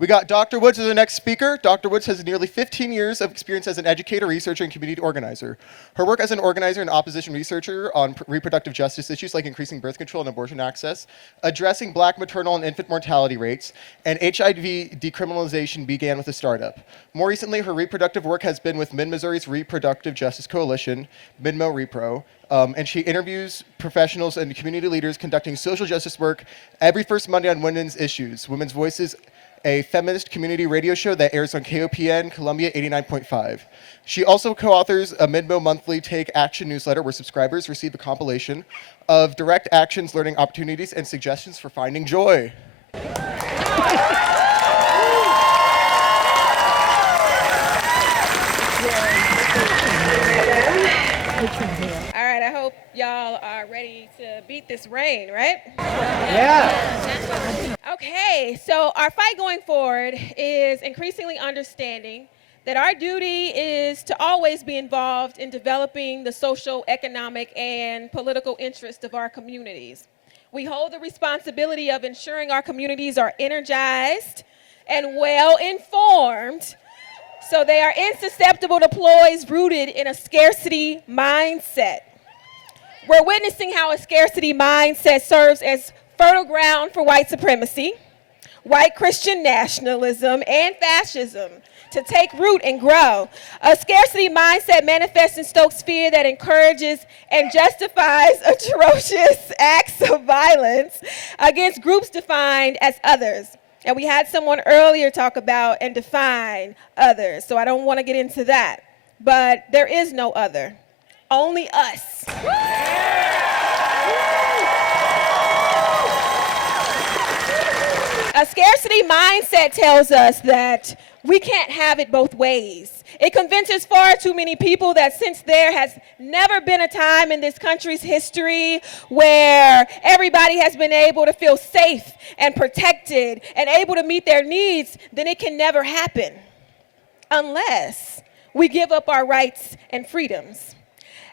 We got Dr. Woods as the next speaker. Dr. Woods has nearly 15 years of experience as an educator, researcher, and community organizer. Her work as an organizer and opposition researcher on reproductive justice issues like increasing birth control and abortion access, addressing Black maternal and infant mortality rates, and HIV decriminalization began with a startup. More recently, her reproductive work has been with Mid-Missouri's Reproductive Justice Coalition, MidMo Repro, and she interviews professionals and community leaders conducting social justice work every first Monday on Women's Issues, Women's Voices, a feminist community radio show that airs on KOPN Columbia 89.5. She also co-authors a MidMo monthly Take Action newsletter where subscribers receive a compilation of direct actions, learning opportunities, and suggestions for finding joy. All right, I hope y'all are ready to beat this rain, right? Yeah. Okay, so our fight going forward is increasingly understanding that our duty is to always be involved in developing the social, economic, and political interests of our communities. We hold the responsibility of ensuring our communities are energized and well-informed so they are insusceptible to ploys rooted in a scarcity mindset. We're witnessing how a scarcity mindset serves as fertile ground for white supremacy, white Christian nationalism, and fascism to take root and grow. A scarcity mindset manifests and stokes fear that encourages and justifies atrocious acts of violence against groups defined as others. And we had someone earlier talk about and define others, so I don't want to get into that. But there is no other, only us. A scarcity mindset tells us that we can't have it both ways. It convinces far too many people that since there has never been a time in this country's history where everybody has been able to feel safe and protected and able to meet their needs, then it can never happen unless we give up our rights and freedoms.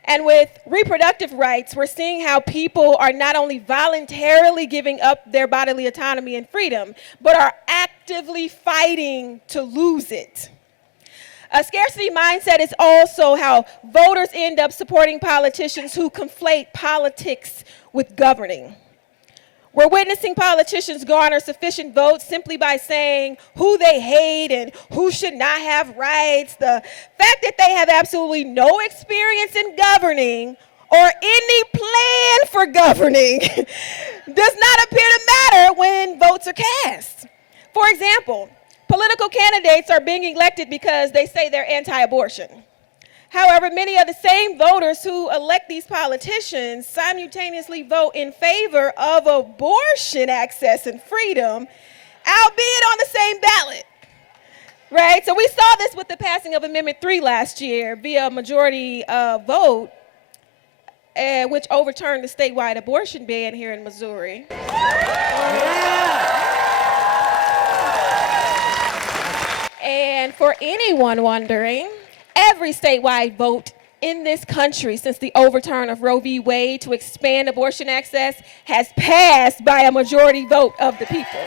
And with reproductive rights, we're seeing how people are not only voluntarily giving up their bodily autonomy and freedom, but are actively fighting to lose it. A scarcity mindset is also how voters end up supporting politicians who conflate politics with governing. We're witnessing politicians garner sufficient votes simply by saying who they hate and who should not have rights. The fact that they have absolutely no experience in governing or any plan for governing does not appear to matter when votes are cast. For example, political candidates are being elected because they say they're anti-abortion. However, many of the same voters who elect these politicians simultaneously vote in favor of abortion access and freedom, albeit on the same ballot, right? So we saw this with the passing of Amendment 3 last year via a majority vote, which overturned the statewide abortion ban here in Missouri. And for anyone wondering, every statewide vote in this country since the overturn of Roe v. Wade to expand abortion access has passed by a majority vote of the people.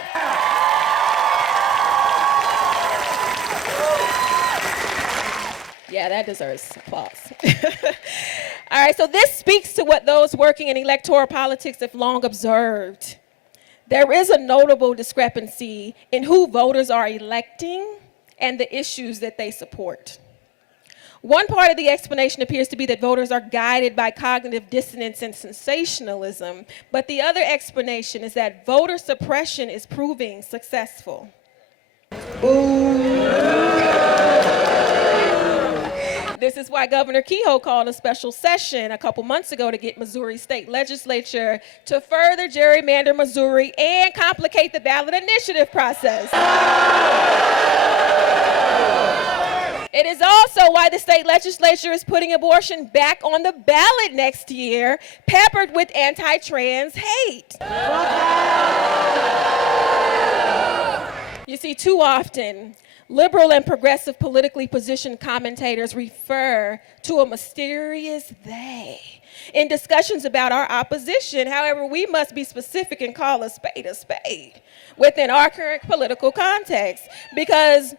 Yeah, that deserves applause. All right, so this speaks to what those working in electoral politics have long observed. There is a notable discrepancy in who voters are electing and the issues that they support. One part of the explanation appears to be that voters are guided by cognitive dissonance and sensationalism, but the other explanation is that voter suppression is proving successful. This is why Governor Kehoe called a special session a couple months ago to get Missouri State Legislature to further gerrymander Missouri and complicate the ballot initiative process. It is also why the state legislature is putting abortion back on the ballot next year, peppered with anti-trans hate. You see, too often, Liberal and progressive politically positioned commentators refer to a mysterious they in discussions about our opposition. However, we must be specific and call a spade within our current political context, because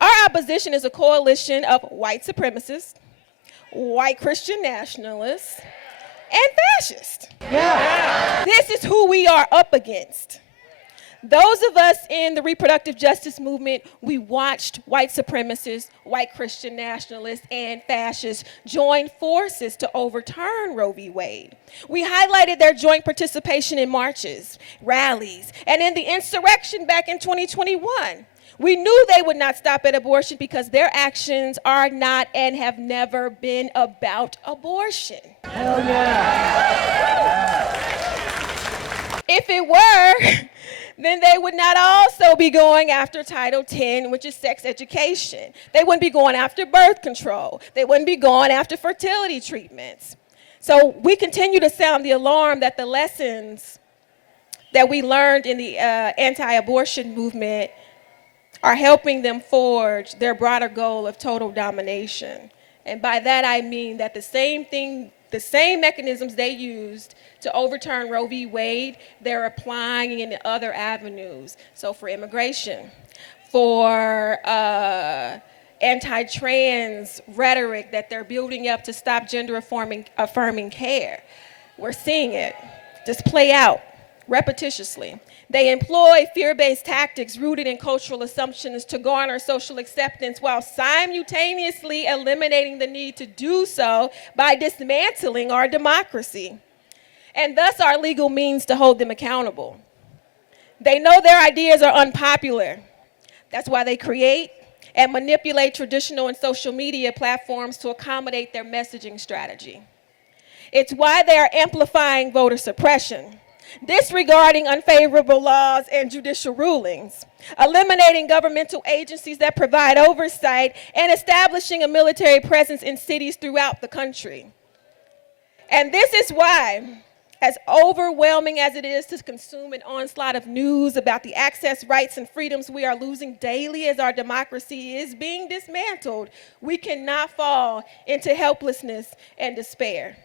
our opposition is a coalition of white supremacists, white Christian nationalists, and fascists. Yeah. This is who we are up against. Those of us in the reproductive justice movement, we watched white supremacists, white Christian nationalists, and fascists join forces to overturn Roe v. Wade. We highlighted their joint participation in marches, rallies, and in the insurrection back in 2021. We knew they would not stop at abortion because their actions are not and have never been about abortion. Hell yeah! If it were, then they would not also be going after Title X, which is sex education. They wouldn't be going after birth control. They wouldn't be going after fertility treatments. So we continue to sound the alarm that the lessons that we learned in the anti-abortion movement are helping them forge their broader goal of total domination. And by that I mean that the same mechanisms they used to overturn Roe v. Wade, they're applying in other avenues. So for immigration, for anti-trans rhetoric that they're building up to stop gender-affirming care. We're seeing it just play out repetitiously. They employ fear-based tactics rooted in cultural assumptions to garner social acceptance while simultaneously eliminating the need to do so by dismantling our democracy, and thus our legal means to hold them accountable. They know their ideas are unpopular. That's why they create and manipulate traditional and social media platforms to accommodate their messaging strategy. It's why they are amplifying voter suppression, disregarding unfavorable laws and judicial rulings, eliminating governmental agencies that provide oversight, and establishing a military presence in cities throughout the country. And this is why, as overwhelming as it is to consume an onslaught of news about the access, rights, and freedoms we are losing daily as our democracy is being dismantled, we cannot fall into helplessness and despair.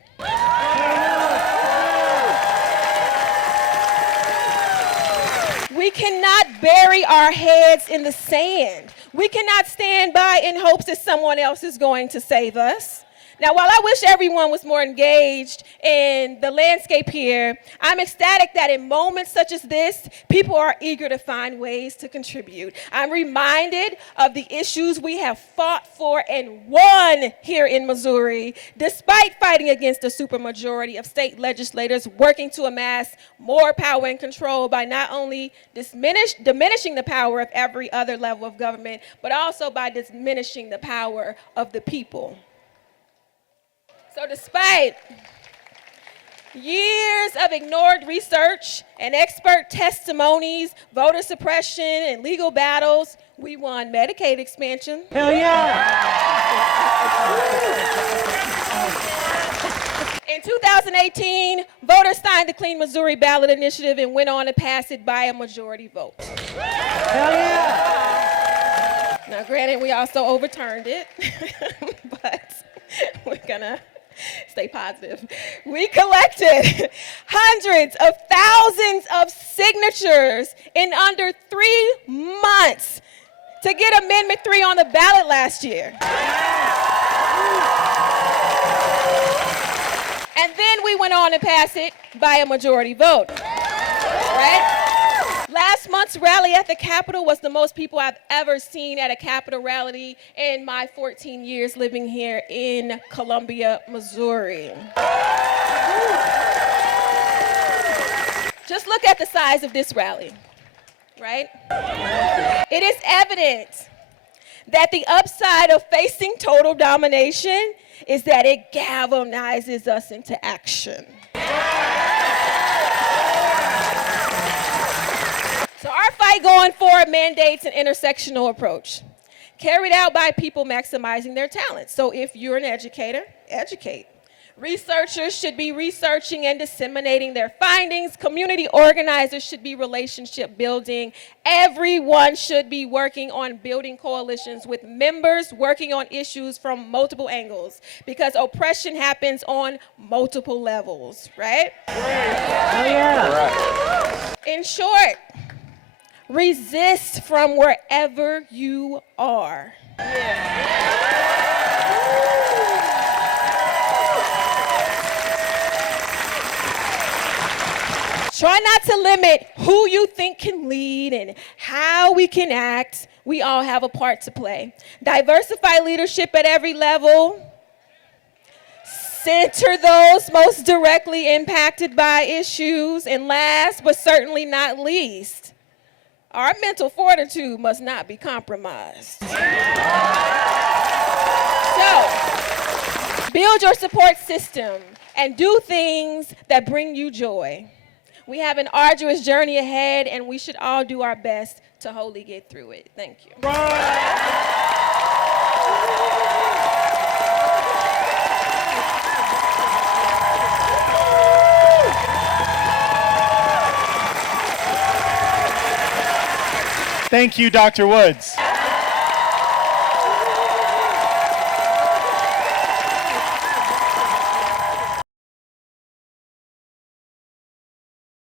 We cannot bury our heads in the sand. We cannot stand by in hopes that someone else is going to save us. Now, while I wish everyone was more engaged in the landscape here, I'm ecstatic that in moments such as this, people are eager to find ways to contribute. I'm reminded of the issues we have fought for and won here in Missouri, despite fighting against a supermajority of state legislators working to amass more power and control by not only diminishing the power of every other level of government, but also by diminishing the power of the people. So despite years of ignored research and expert testimonies, voter suppression, and legal battles, we won Medicaid expansion. Hell yeah! In 2018, voters signed the Clean Missouri ballot initiative and went on to pass it by a majority vote. Hell yeah! Now, granted, we also overturned it, but we're gonna stay positive. We collected hundreds of thousands of signatures in under 3 months to get Amendment 3 on the ballot last year. And then we went on and passed it by a majority vote, right? Last month's rally at the Capitol was the most people I've ever seen at a Capitol rally in my 14 years living here in Columbia, Missouri. Just look at the size of this rally, right? It is evident that the upside of facing total domination is that it galvanizes us into action. So our fight going forward mandates an intersectional approach, carried out by people maximizing their talents. So if you're an educator, educate. Researchers should be researching and disseminating their findings. Community organizers should be relationship building. Everyone should be working on building coalitions with members working on issues from multiple angles, because oppression happens on multiple levels, right? Oh, yeah. In short, resist from wherever you are. Try not to limit who you think can lead and how we can act. We all have a part to play. Diversify leadership at every level. Center those most directly impacted by issues. And last, but certainly not least, our mental fortitude must not be compromised. So, build your support system and do things that bring you joy. We have an arduous journey ahead, and we should all do our best to wholly get through it. Thank you. Thank you, Dr. Woods.